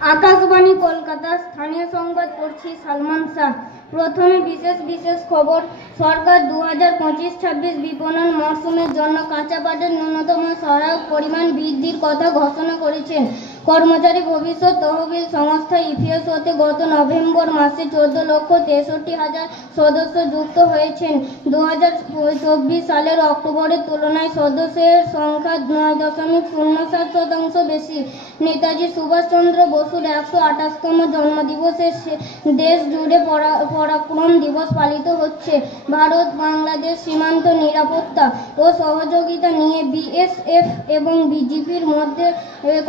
আকাশবাণী কলকাতা স্থানীয় সংবাদ পড়ছি সালমান শাহ। প্রথমে বিশেষ খবর। সরকার 2025-26 বিপণন মরশুমের জন্য কাঁচা পাটের ন্যূনতম সহায়ক পরিমাণ বৃদ্ধির কথা ঘোষণা করেছেন। কর্মচারী ভবিষ্যৎ তহবিল সংস্থা ইপিএফওতে গত নভেম্বর মাসে 14,63,000 সদস্য যুক্ত হয়েছেন। 2024 সালের অক্টোবরের তুলনায় সদস্যের সংখ্যা 9.07% বেশি। নেতাজি সুভাষচন্দ্র বসুর 128তম জন্মদিবসে দেশ জুড়ে পরাক্রম দিবস পালিত হচ্ছে। ভারত বাংলাদেশ সীমান্ত নিরাপত্তা ও সহযোগিতা নিয়ে বিএসএফ এবং বিজিপির মধ্যে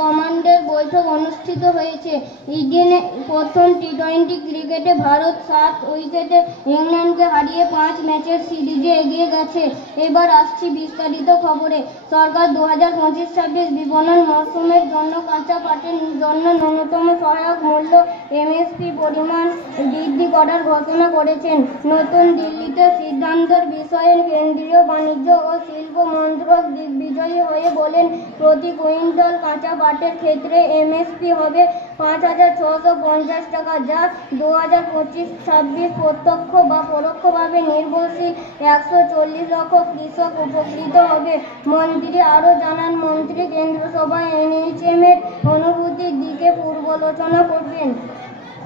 কমান্ডার বৈঠক অনুষ্ঠিত হয়েছে। ইডেনে প্রথম টি-20 ক্রিকেটে ভারত 7 উইকেটে ইংল্যান্ডকে হারিয়ে 5 ম্যাচের সিরিজে এগিয়ে গেছে। এবার আসছি বিস্তারিত খবরে। সরকার 2025-26 বিপণন মরশুমের জন্য কাঁচা পাটের জন্য ন্যূনতম সহায়ক মূল্য এমএসপি পরিমাণ বৃদ্ধি করার ঘোষণা করেছেন। নতুন দিল্লিতে সিদ্ধান্তের বিষয়ে কেন্দ্রীয় বাণিজ্য ও শিল্প মন্ত্রক দিগ্বিজয়ী হয়ে বলেন, প্রতি কুইন্টাল কাঁচা পাটের ক্ষেত্রে এমএসপি হবে 5,650 টাকা, যা 2025-26 প্রত্যক্ষ বা পরোক্ষভাবে নির্ভরশীল 140 লক্ষ কৃষক উপকৃত হবে। মন্ত্রী আরও জানান, মন্ত্রী কেন্দ্রসভায় এনএইচএম এর অনুভূতির দিকে পূর্বালোচনা করবেন।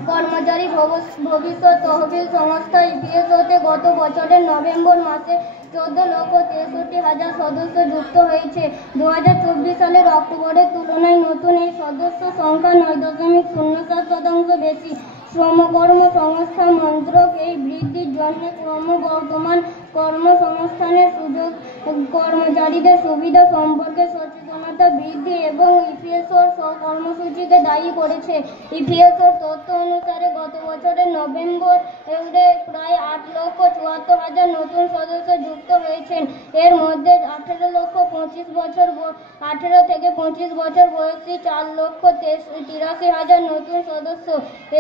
কর্মচারী ভবিষ্যৎ তহবিল সংস্থা ইপিএফওতে গত বছরের নভেম্বর মাসে 14,63,000 সদস্য যুক্ত হয়েছে। 2024 সালের অক্টোবরের তুলনায় নতুন এই সদস্য সংখ্যা 9.07% বেশি। শ্রমকর্ম সংস্থান মন্ত্রক এই বৃদ্ধির জন্য ক্রমবর্ধমান কর্মসংস্থানের সুযোগ, কর্মচারীদের সুবিধা সম্পর্কে সচেতনতা বৃদ্ধি এবং ইপিএফওর কর্মসূচিকে দায়ী করেছে। ইপিএফওর তথ্য অনুসারে গত বছরের নভেম্বরে প্রায় 8,74,000 নতুন সদস্য যুক্ত হয়েছেন। এর মধ্যে 18 থেকে 25 বছর বয়সী 4,83,000 নতুন সদস্য।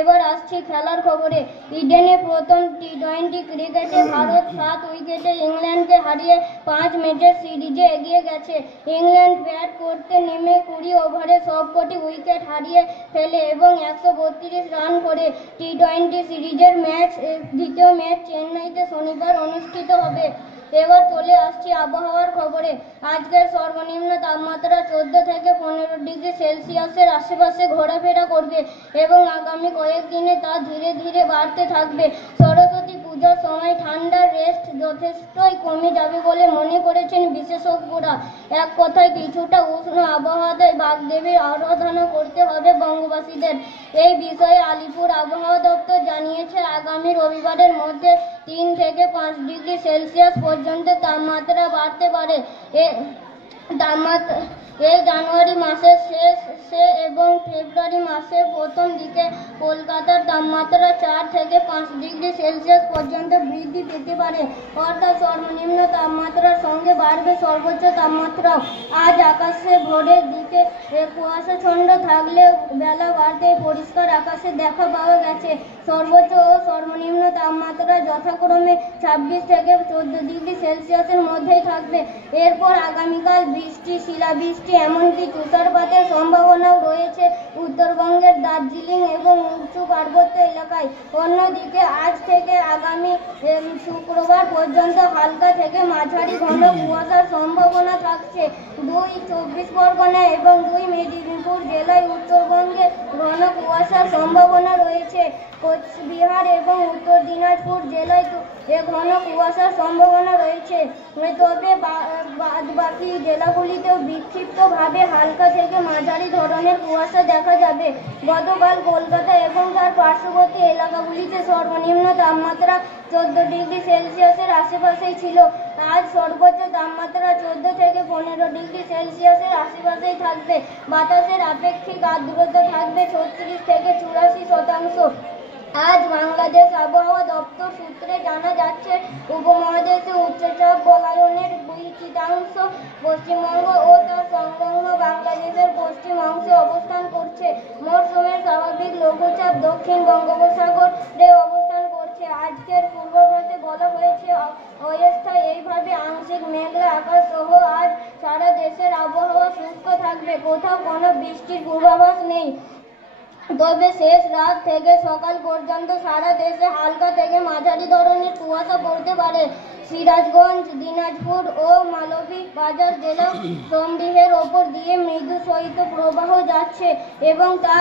এবার আসছি খেলার খবরে। ইডেনে প্রথম টি-20 ক্রিকেটে ভারত 7 উইকেটে ইংল্যান্ডকে হারিয়ে 5 ম্যাচের সিরিজে এগিয়ে গেছে। ইংল্যান্ড ব্যাট করতে নেমে 20 ওভারে সবকটি উইকেট হারিয়ে ফেলে এবং 132 রান করে টি-20 সিরিজের দ্বিতীয় ম্যাচ চেন্নাইতে শনিবার অনুষ্ঠিত হবে। এবার চলে আসছি আবহাওয়ার খবরে। আজকের সর্বনিম্ন তাপমাত্রা 14 থেকে 15 ডিগ্রি সেলসিয়াসের আশেপাশে ঘোরাফেরা করবে এবং আগামী কয়েকদিনে তা ধীরে ধীরে বাড়তে থাকবে। সরস্বতী পূজার সময় ঠান্ডার রেস্ট যথেষ্টই কমে যাবে বলে মনে করেছেন বিশেষজ্ঞরা। এক কথায় কিছুটা উষ্ণ আবহাওয়াতে বাগদেবীর আরাধনা করতে হবে বঙ্গবাসীদের। এই বিষয়ে আলিপুর আবহাওয়া দপ্তর জানিয়েছে, আগামী রবিবারের মধ্যে 3 থেকে 5 ডিগ্রি সেলসিয়াস পর্যন্ত তাপমাত্রা বাড়তে পারে। এই জানুয়ারি মাসের শেষে এবং ফেব্রুয়ারি মাসের প্রথম দিকে কলকাতার তাপমাত্রা 4 থেকে 5 ডিগ্রি সেলসিয়াস পর্যন্ত বৃদ্ধি পেতে পারে, অর্থাৎ সর্বনিম্ন তাপমাত্রার সঙ্গে বাড়বে সর্বোচ্চ তাপমাত্রাও। আজ আকাশে ভোরের দিকে কুয়াশাচ্ছন্ন থাকলেও বেলা বাড়তে পরিষ্কার আকাশে দেখা পাওয়া গেছে। সর্বোচ্চ ও সর্বনিম্ন তাপমাত্রা যথাক্রমে 26 থেকে 14 ডিগ্রি সেলসিয়াসের মধ্যেই থাকবে। এরপর আগামীকাল বৃষ্টি, শিলাবৃষ্টি এমনকি তুষারপাতের সম্ভাবনাও রয়েছে উত্তরবঙ্গের দার্জিলিং এবং উঁচু পার্বত্য এলাকায়। অন্যদিকে আজ থেকে আগামী শুক্রবার পর্যন্ত হালকা থেকে মাঝারি ঘন কুয়াশার সম্ভাবনা থাকছে। 2 চব্বিশ পরগনা এবং 2 মেদিনীপুর জেলায় উত্তরবঙ্গে ঘন কুয়াশার সম্ভাবনা রয়েছে। কোচবিহার এবং উত্তর দিনাজপুর জেলায় ঘন কুয়াশার সম্ভাবনা রয়েছে। তবে বাকি জেলাগুলিতেও বিক্ষিপ্তভাবে হালকা থেকে মাঝারি ধরনের কুয়াশা দেখা যাবে। গতকাল কলকাতা এবং তার পার্শ্ববর্তী এলাকাগুলিতে সর্বনিম্ন তাপমাত্রা 14 ডিগ্রি সেলসিয়াসের আশেপাশেই ছিল। আজ সর্বোচ্চ তাপমাত্রা 14 থেকে 15 ডিগ্রি সেলসিয়াসের আশেপাশেই থাকবে। বাতাসের আপেক্ষিক আর্দ্রতা থাকবে 36 থেকে 84%। আজ বাংলাদেশ আবহাওয়া দপ্তর সূত্রে জানা যাচ্ছে, উপমহাদেশে উচ্চচাপ বলয়ের বিচিত্রাংশ পশ্চিমবঙ্গ ও তার সংলগ্ন বাংলাদেশের পশ্চিম অংশে অবস্থান করছে। মৌসুমের স্বাভাবিক লঘুচাপ দক্ষিণ বঙ্গোপসাগরে অবস্থান করছে। আজকের পূর্বাভাসে বলা হয়েছে, অস্থায়ী এইভাবে আংশিক মেঘলা আকাশ সহ আজ সারা দেশের আবহাওয়া শুষ্ক থাকবে, কোথাও কোনো বৃষ্টির পূর্বাভাস নেই। তবে শেষ রাত থেকে সকাল পর্যন্ত সারা দেশে হালকা থেকে মাঝারি ধরনের কুয়াশা পড়তে পারে। সিরাজগঞ্জ, দিনাজপুর ও মালভীবাজার জেলা সমূহের ওপর দিয়ে মৃদু শৈত্য প্রবাহ যাচ্ছে এবং তা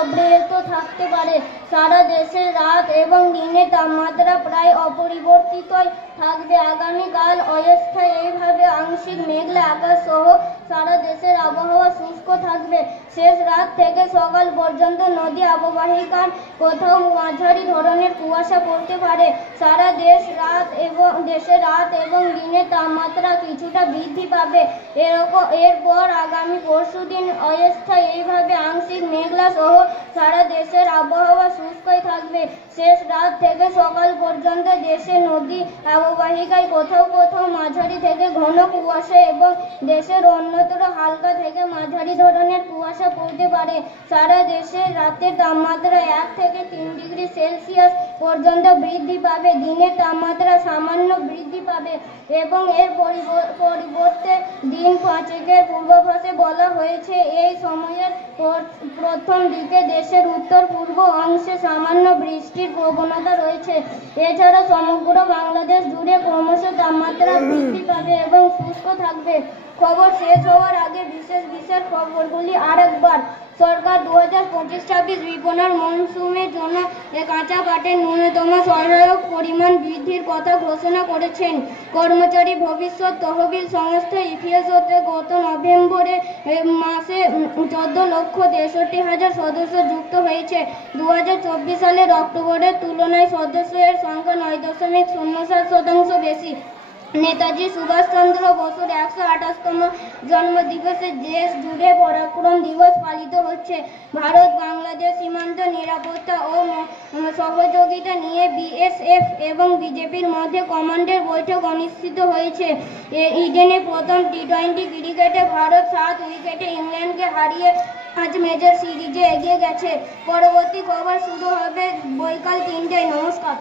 অব্যাহত থাকতে পারে। সারা দেশে রাত এবং দিনের তাপমাত্রা প্রায় অপরিবর্তিতই থাকবে। আগামীকাল অস্থায়ীভাবে আংশিক মেঘলা আকাশ সহ সারা দেশের আবহাওয়া শুষ্ক থাকবে। শেষ রাত থেকে সকাল পর্যন্ত নদী অববাহিকার কোথাও মাঝারি ধরনের কুয়াশা পড়তে পারে। সারা দেশে রাত এবং দিনের তাপমাত্রা কিছুটা বৃদ্ধি পাবে। এরপর আগামী পরশুদিন অস্থায়ীভাবে আংশিক মেঘলা সহ সারা দেশের আবহাওয়া শুষ্কই থাকবে। শেষ রাত থেকে সকাল পর্যন্ত দেশে নদী অববাহিকায় কোথাও কোথাও মাঝারি থেকে ঘন কুয়াশা এবং দেশের অন্যত্র হালকা থেকে মাঝারি ধরনের কুয়াশা পড়তে পারে। সারা দেশে রাতের তাপমাত্রা 1 থেকে 3 ডিগ্রি সেলসিয়াস পর্যন্ত বৃদ্ধি পাবে। দিনের তাপমাত্রা সামান্য বৃদ্ধি পাবে এবং এর পরিবর্তে দিন পাঁচেকের পূর্বাভাসে বলা হয়েছে এই সময়ের প্রথম দিকে দেশের উত্তর পূর্ব অংশে সামান্য বৃষ্টির প্রবণতা রয়েছে। এছাড়া সমগ্র বাংলাদেশ জুড়ে ক্রমশ তাপমাত্রা বৃদ্ধি পাবে এবং শুষ্ক থাকবে। খবর শেষ হওয়ার আগে বিশেষ খবরগুলি আরেকবার। সরকার 2025-26 বিপণন মৌসুমের জন্য কাঁচা পাটের ন্যূনতম সহায়ক পরিমাণ বৃদ্ধির কথা ঘোষণা করেছেন। কর্মচারী ভবিষ্যৎ তহবিল সংস্থা ইপিএফওতে গত নভেম্বর মাসে 14,63,000 সদস্য যুক্ত হয়েছে। 2024 সালের অক্টোবরের তুলনায় সদস্যের সংখ্যা 9.07% বেশি। নেতাজি সুভাষচন্দ্র বসুর 128তম জন্মদিবসে দেশ জুড়ে পরাক্রম দিবস পালিত হচ্ছে। ভারত বাংলাদেশ সীমান্ত নিরাপত্তা ও সহযোগিতা নিয়ে বিএসএফ এবং বিজেপির মধ্যে কমান্ডার বৈঠক অনুষ্ঠিত হয়েছে। ইডেনে প্রথম টি-20 ক্রিকেটে ভারত 7 উইকেটে ইংল্যান্ডকে হারিয়ে আজ মেজর সিরিজে এগিয়ে গেছে। পরবর্তী খবর শুরু হবে বৈকাল 3টায়। নমস্কার।